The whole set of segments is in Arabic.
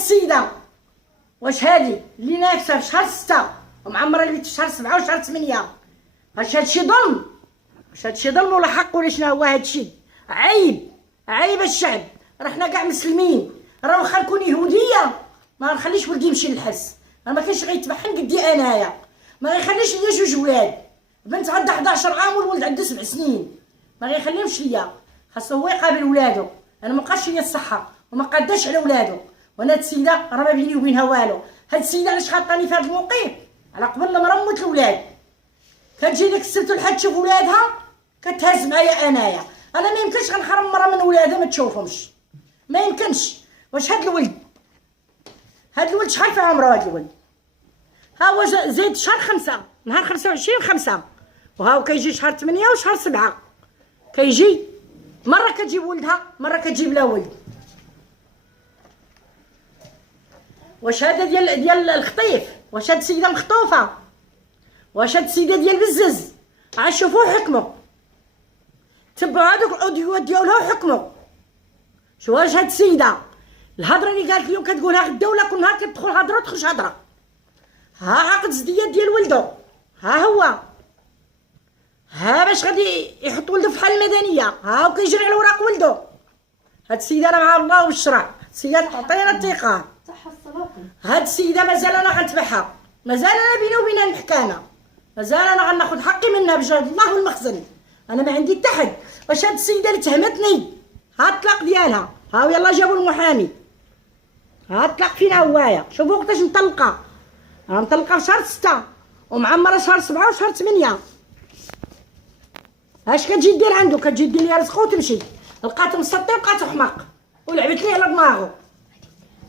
السيده واش هادي اللي نافسه في شهر 6 ومعمره اللي في شهر 7 وشهر 8؟ واش هادشي ظلم؟ واش هادشي ظلم ولا حق ولا شنو هو هادشي؟ عيب الشعب. راه حنا كاع مسلمين، راه واخا نكون يهوديه ما نخليش ولدي يمشي للحبس، راه ما كاينش غيتبعهم قدي انايا، ما غيخليش ليا جوج ولاد، بنت عندها 11 عام والولد عنده 7 سنين، ما غيخليهمش ليا، خاصو هو يقابل ولادو. انا ما بقاش ليا الصحه وما قاداش على ولادو، وانا هاد السيده راه ما بيني وبينها والو. هاد السيده علاش حاطاني في هاد الموقف؟ على قبل المرا موت الولاد، كتجي ديك السبت والحد تشوف ولادها كتهز معايا انايا. انا ما يمكنش غنحرم مرا من ولادها ما تشوفهمش، ما يمكنش. واش هاد الولد شحال في عمره هاد الولد؟ ها هو زيد شهر 5 نهار 25/5، وها هو كيجي شهر 8 وشهر 7 كيجي، مره كتجيب ولدها مره كتجيب لا ولد. واش هذا ديال الخطيف؟ واش هاد السيده مخطوفه؟ واش هاد السيده ديال بزز؟ عاد شوفوا حكموا، تبعوا هذوك الاوديوات ديالها وحكموا. شو واش هاد السيده الهضره اللي قالت اليوم كتقولها غدا ولا كل نهار كتدخل هضره وتخرج هضره؟ ها عقد زديات ديال ولدو، ها هو ها باش غادي يحط ولدو في حاله مدنيه، ها هو كيجري على اوراق ولدو. هاد السيده انا مع الله والشرع، هاد السيده تعطينا الثقه. هاد السيده مازال انا غنتبعها، مازال انا بيني وبينها المحكمه، مازال انا غناخذ حقي منها بجهد الله والمخزن، انا ما عندي حتى حد. واش هاد السيده اللي تهمتني ها الطلاق ديالها، ها يلا جابوا المحامي، ها الطلاق فين هوايا؟ شوفوا وقتاش مطلقه، راه مطلقه في شهر 6 ومعمره شهر 7 وشهر 8. اش كتجي دير عنده؟ كتجي دير ليا رزقو وتمشي، لقاتو مسطي ولقاتو حماق ولعبت ليه على دماغو.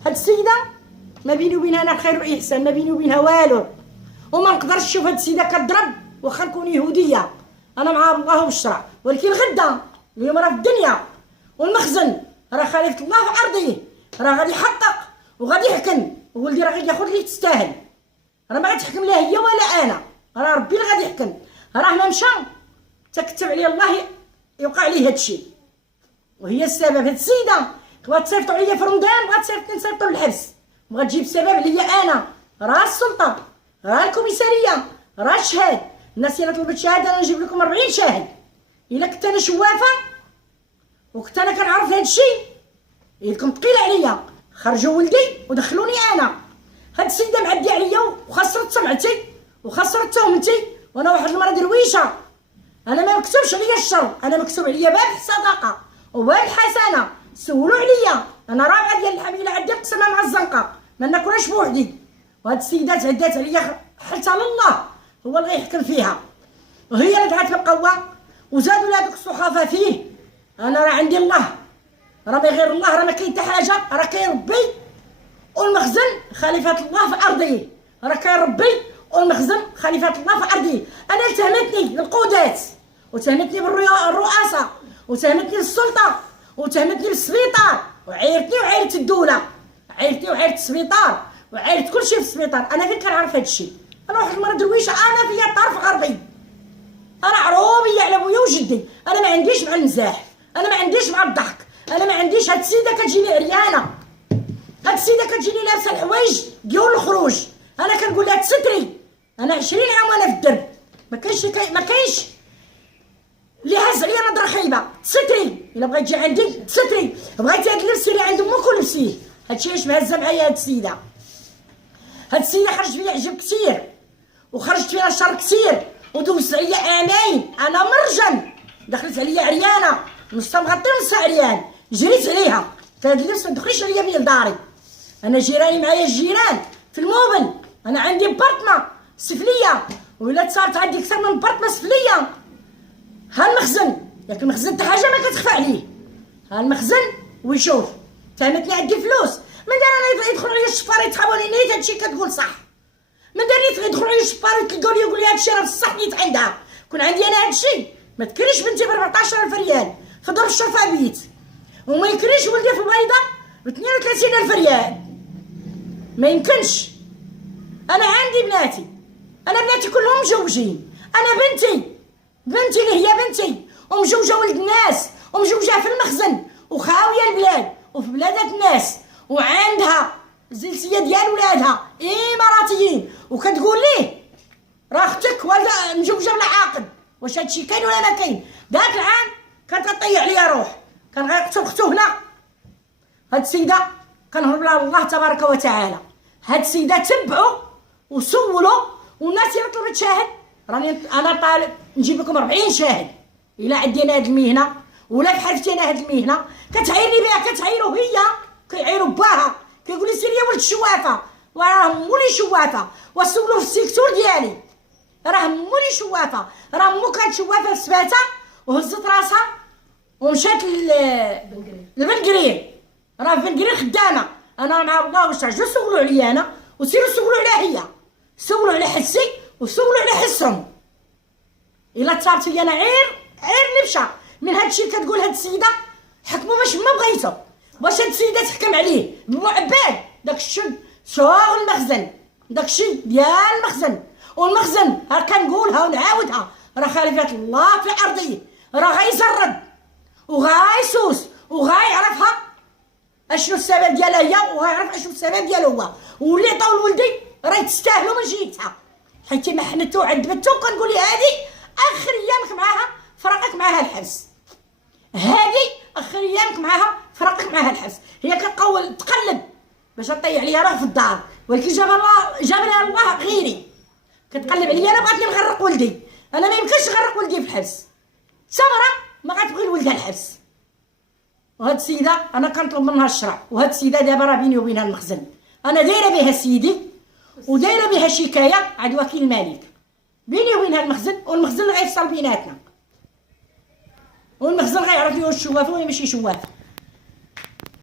هاد السيده ما بيني وبينها انا خير واحسان، ما بيني وبينها والو، وما نقدرش نشوف هاد السيده كضرب واخا نكون يهوديه، انا مع الله والشرع. ولكن غدا اليوم راه في الدنيا والمخزن راه خليفه الله في ارضه، راه غادي يحقق وغادي يحكم، وولدي راه غادي ياخذ اللي تستاهل، راه ما غتحكم لا هي ولا انا، راه ربي اللي غادي يحكم. راه ما مشى تكتب عليه الله يوقع ليه هادشي، وهي السبب. هاد السيده بغات تصيفطوا عليا في رمضان، بغات تصيفطني نصيفطو للحبس، بغات تجيب السبب عليا انا. راه السلطه، راه الكوميساريه، راه الشهاد، الناس الا طلبت شهاده انا نجيب لكم 40 شاهد. الا كنت انا شوافه وكنت انا كنعرف هادشي يدكم ثقيله عليا، خرجوا ولدي ودخلوني انا. هاد السيده معديه عليا وخسرت سمعتي وخسرت تهمتي، وانا واحد المرا درويشه، انا ما مكتوبش عليا الشر، انا مكتوب عليا باب الصدقه وباب الحسنه. سولوا عليا، انا رابعه ديال الحميله عندي القسمه مع الزنقه، ما ناكلهاش بوحدي. وهاد السيده تعدات عليا حلتها لله هو اللي يحكم فيها، وهي اللي دعات للقوه وزادوا لها دوك الصحافه فيه. انا راه عندي الله، راه ما غير الله، راه ما كاين حتى حاجه، راه كاين ربي والمخزن خليفه الله في ارضه، راه كاين ربي والمخزن خليفه الله في ارضه. انا اتهمتني بالقودات وتهمتني بالرؤاسه وتهمتني بالسلطه وتهمتني بالسبيطار، وعيرتني وعيرت الدوله، عيرتني وعيرت السبيطار وعيرت كلشي في السبيطار. انا فين كنعرف هادشي؟ انا واحد المره درويشه، انا فيا طرف غربي، انا عروبيه على بويا وجدي، انا ما عنديش مع المزاح، انا ما عنديش مع الضحك، انا ما عنديش. هاد السيده كتجيني عريانه، هاد السيده كتجيني لابسه الحوايج ديال الخروج، انا كنقول لها تستري، انا 20 عام وانا في الدرب، ما كاينش اللي هز عليا نظره خايبه. تستري الا بغيتي تجي عندي تستري، بغيتي هاد اللبس اللي عند امك ولبسيه. هادشي علاش مهزه معايا هاد السيده. هاد السيده خرجت فيا عجب كثير وخرجت فيها شر كثير ودوزت عليا عامين، انا مرجن دخلت عليا عريانه، نصها مغطي ونصها عريان، جريت عليها هاد اللبس ما تدخليش عليا بيه لداري. انا جيراني معايا الجيران في الموبل، انا عندي بارتما سفليه، ولا تصارت عندي اكثر من بارتما سفليه. ها المخزن، ياك المخزن حتى حاجه ما كتخفى عليه، ها المخزن ويشوف. فهمتني؟ عندي فلوس، من دار انا يدخل عليا الشفار يتحاولوا نيت هادشي كتقول صح، من دار يدخل عليا الشفار يتلقاو لي يقول لي هادشي راه بصح نيت عندها. كون عندي انا هادشي ما تكريش بنتي ب 14,000 ريال في دار الشرفه بيت، وما يكريش ولدي في البيضه ب 32,000 ريال، ما يمكنش. انا عندي بناتي، انا بناتي كلهم مجوجين، انا بنتي اللي هي بنتي ومجوجه ولد الناس ومجوجه في المخزن وخاويه البلاد وفي بلادات الناس، وعندها الجنسيه ديال ولادها اماراتيين، وكتقول ليه راه اختك والده مزوجه بلا عاقل. واش هادشي كاين ولا ما كاين؟ ذاك العام كانت غطيح عليا روح، كان غيقتل اختو هنا. هاد السيده كنهرب لها الله تبارك وتعالى. هاد السيده تبعوا وسولوا، والناس الا طلبت شاهد راني انا طالب نجيب لكم 40 شاهد الا عندي هاد المهنه ولا بحالتي انا هاد المهنه. كتعايرني بها، كتعايرو هي، كيعايرو باها، كيقول لي سيري يا ولد الشوافه، وراه مولي شوافه. وسولو في السيكتور ديالي، راه مولي شوافه، راه مو كانت شوافه في سباته وهزت راسها ومشات لبنكرير. راه بنكرير خدامه. انا مع الله واش تعجبوا سولوا عليا انا، وسيروا سولوا على هي، سولوا على حسي وسولوا على حسهم. الا تصابت لي انا عير نبشه من هادشي اللي كتقول هاد السيده. حكموا باش ما بغيتو. واش هاد السيده تحكم عليه بمعباد داكشي شغل المخزن، داكشي ديال المخزن. والمخزن ها كنقولها ونعاودها، راه خليفه الله في الارضيه، راه غيزرد وغايسوس وغايعرفها اشنو السبب ديالها هي، وغيعرف اشنو السبب ديالو هو. واللي عطاو لولدي راه يتستاهلوا من جيتها، حيت ما حنتو عذبتو. كنقول لي هادي اخر ايامك معاها فرقك معاها الحبس، هادي اخر ايامك معاها فرقك معاها الحبس. هي كتقول تقلب باش تطيح عليا روح في الدار، ولكن جاب لها الله غيري. كتقلب عليا انا، بغاتني نغرق ولدي. انا ما يمكنش نغرق ولدي في الحبس. سمره ما غتبغي لولدها الحبس. وهاد السيده انا كنطلب منها الشرع. وهاد السيده دابا راه بيني وبينها المخزن، انا دايره بها سيدي ودايره بها شكايه عند وكيل الملك. بيني وبينها المخزن، والمخزن غيفصل بيناتنا، والمخزن غيعرف لي واش شوافه ولا ماشي شوافه.